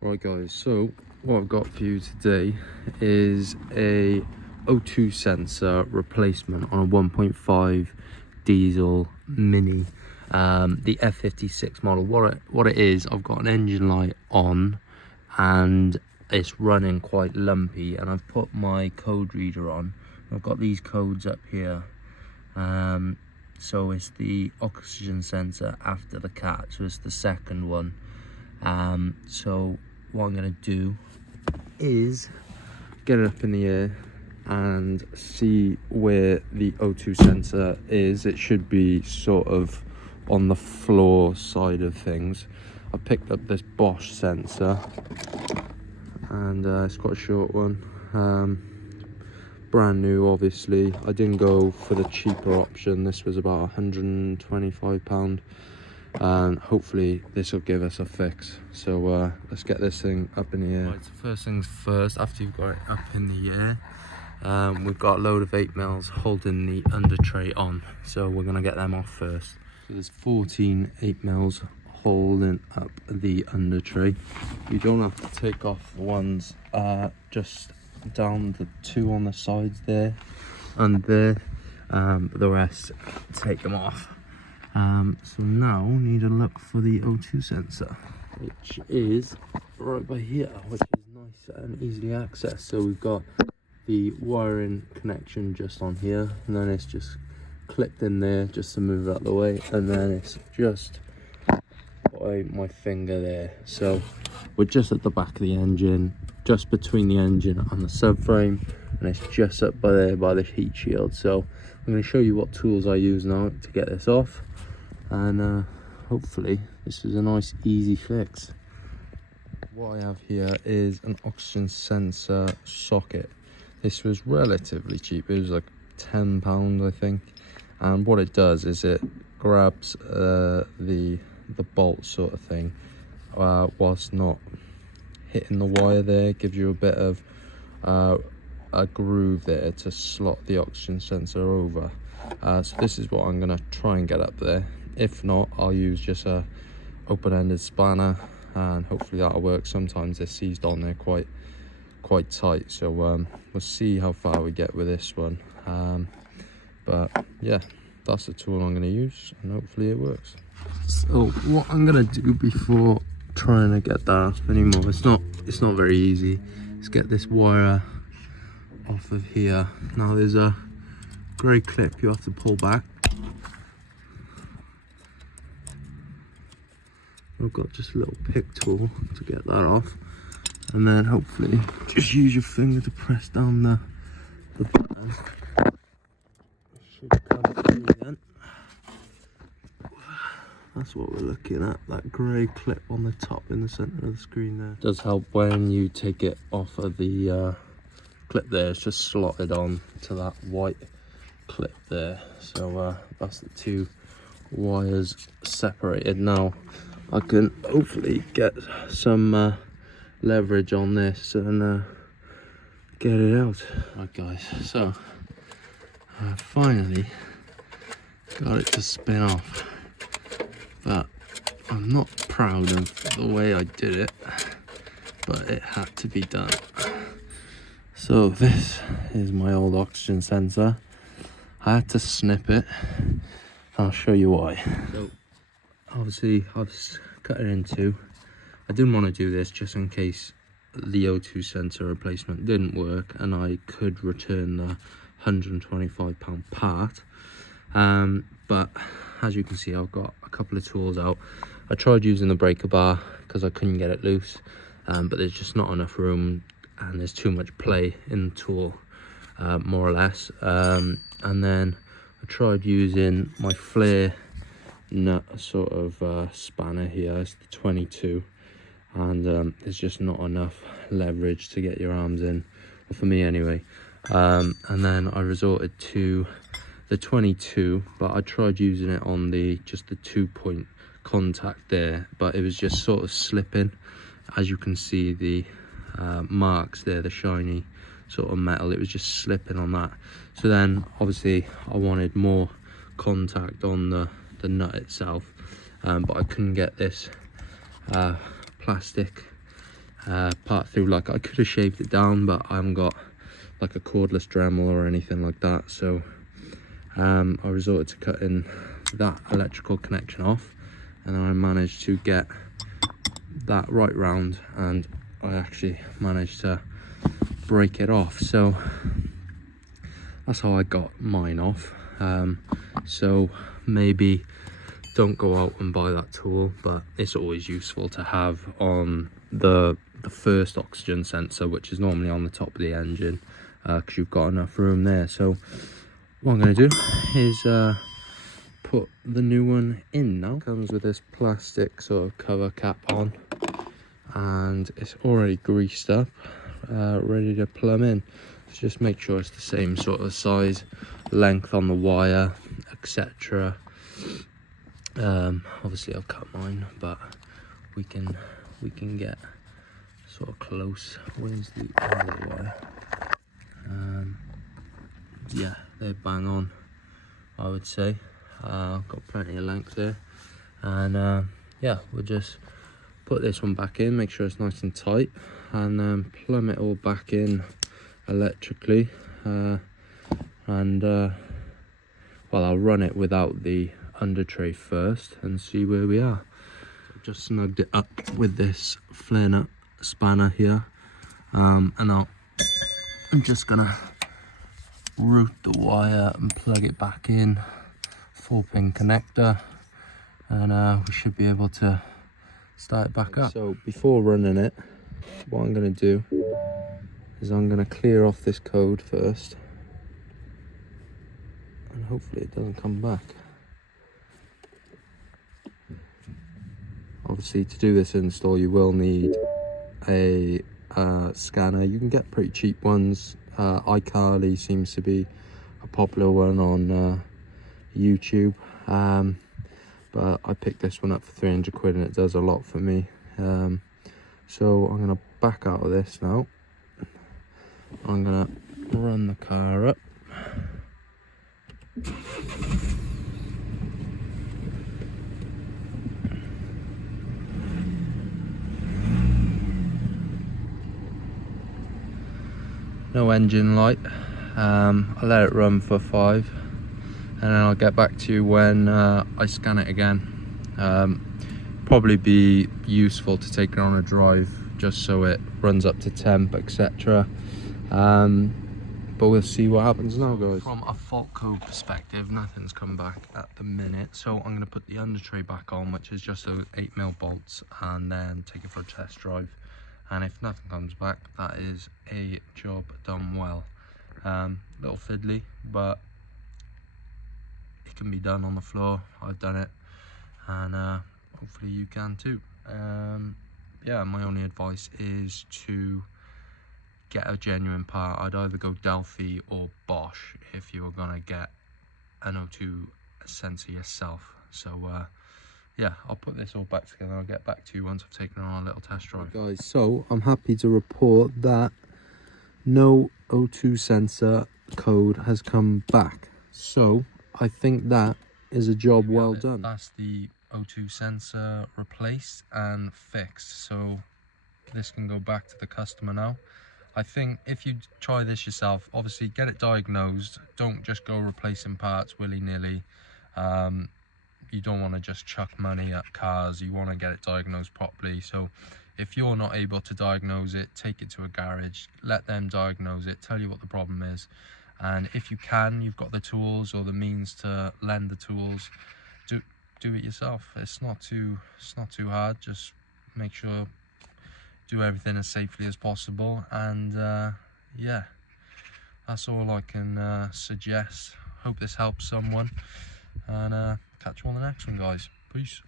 Right guys, so what I've got for you today is a O2 sensor replacement on a 1.5 diesel Mini, the F56 model. What it is, I've got an engine light on and it's running quite lumpy, and I've put my code reader on. I've got these codes up here. So it's the oxygen sensor after the cat, so it's the second one. So what I'm going to do is get it up in the air and see where the O2 sensor is. It should be sort of on the floor side of things. I picked up this Bosch sensor and it's quite a short one, brand new obviously. I didn't go for the cheaper option. This was about £125, and hopefully this will give us a fix. So let's get this thing up in the air. Right, so first things first, after you've got it up in the air, we've got a load of 8mm holding the under tray on, so we're going to get them off first. So there's 14 8mm holding up the under tray. You don't have to take off the ones just down the two on the sides there and there, but the rest take them off. So now we need to look for the O2 sensor, which is right by here, which is nice and easily accessed. So we've got the wiring connection just on here, and then it's just clipped in there just to move it out of the way, and then it's just by my finger there. So we're just at the back of the engine, just between the engine and the subframe, and it's just up by there by the heat shield. So I'm going to show you what tools I use now to get this off, and hopefully this is a nice easy fix. What I have here is an oxygen sensor socket. This was relatively cheap, it was like £10 I think, and what it does is it grabs the bolt sort of thing whilst not hitting the wire there. It gives you a bit of a groove there to slot the oxygen sensor over. So this is what I'm going to try and get up there. If not, I'll use just a open-ended spanner, and hopefully that'll work. Sometimes they're seized on there quite tight, so we'll see how far we get with this one. But yeah, that's the tool I'm going to use, and hopefully it works. So what I'm going to do before trying to get that off anymore, it's not very easy, is get this wire off of here. Now there's a grey clip you have to pull back. We've got just a little pick tool to get that off, and then hopefully just use your finger to press down the button. It should come through then. That's what we're looking at, that grey clip on the top in the centre of the screen there. It does help when you take it off of the clip there. It's just slotted on to that white clip there. So that's the two wires separated. Now I can hopefully get some leverage on this and get it out. Right guys, so I finally got it to spin off, but I'm not proud of the way I did it, but it had to be done. So this is my old oxygen sensor. I had to snip it. I'll show you why. So obviously I've cut it in two. I didn't want to do this just in case the O2 sensor replacement didn't work and I could return the £125 part. But as you can see, I've got a couple of tools out. I tried using the breaker bar because I couldn't get it loose, but there's just not enough room and there's too much play in the tool, more or less. And then I tried using my flare nut sort of spanner here. It's the 22, and there's just not enough leverage to get your arms in, well, for me anyway. And then I resorted to the 22, but I tried using it on just the 2-point contact there, but it was just sort of slipping. As you can see, the marks there, the shiny sort of metal, it was just slipping on that. So then obviously I wanted more contact on the nut itself, but I couldn't get this plastic part through. Like, I could have shaved it down, but I haven't got like a cordless Dremel or anything like that, so I resorted to cutting that electrical connection off, and I managed to get that right round, and I actually managed to break it off. So that's how I got mine off. So maybe don't go out and buy that tool, but it's always useful to have on the first oxygen sensor, which is normally on the top of the engine, because you've got enough room there. So what I'm going to do is put the new one in now. Comes with this plastic sort of cover cap on, and it's already greased up, ready to plumb in. So just make sure it's the same sort of size, length on the wire, etc. Obviously I've cut mine, but we can get sort of close. Where's the other wire? Yeah, they're bang on, I would say. I've got plenty of length there, and yeah, we'll just put this one back in, make sure it's nice and tight, and then plumb it all back in electrically. Well, I'll run it without the under tray first and see where we are. I've just snugged it up with this flare nut spanner here, and I'm just gonna route the wire and plug it back in, 4-pin connector, and we should be able to start it back up. So before running it, what I'm going to do is I'm going to clear off this code first, and hopefully it doesn't come back. Obviously, to do this install you will need a scanner. You can get pretty cheap ones. iCarly seems to be a popular one on YouTube, but I picked this one up for 300 quid and it does a lot for me. So I'm going to back out of this now. I'm going to run the car up. No engine light. I'll let it run for 5, and then I'll get back to you when I scan it again. Probably be useful to take it on a drive just so it runs up to temp, etc. But we'll see what happens now, guys. From a fault code perspective, nothing's come back at the minute, so I'm going to put the under tray back on, which is just those 8mm bolts, and then take it for a test drive. And if nothing comes back, that is a job done well. Little fiddly, but it can be done on the floor. I've done it, and hopefully you can too. Yeah, my only advice is to get a genuine part. I'd either go Delphi or Bosch if you were gonna get an O2 sensor yourself. So yeah, I'll put this all back together. I'll get back to you once I've taken on a little test drive. Right, guys, so I'm happy to report that no O2 sensor code has come back. So I think that is a job well done. That's the O2 sensor replaced and fixed. So this can go back to the customer now. I think if you try this yourself, obviously get it diagnosed. Don't just go replacing parts willy-nilly. You don't want to just chuck money at cars. You want to get it diagnosed properly. So if you're not able to diagnose it, take it to a garage, let them diagnose it, tell you what the problem is. And if you can, you've got the tools or the means to lend the tools, do it yourself. It's not too hard. Just make sure do everything as safely as possible, and yeah, that's all I can suggest. Hope this helps someone, and catch you on the next one, guys. Peace.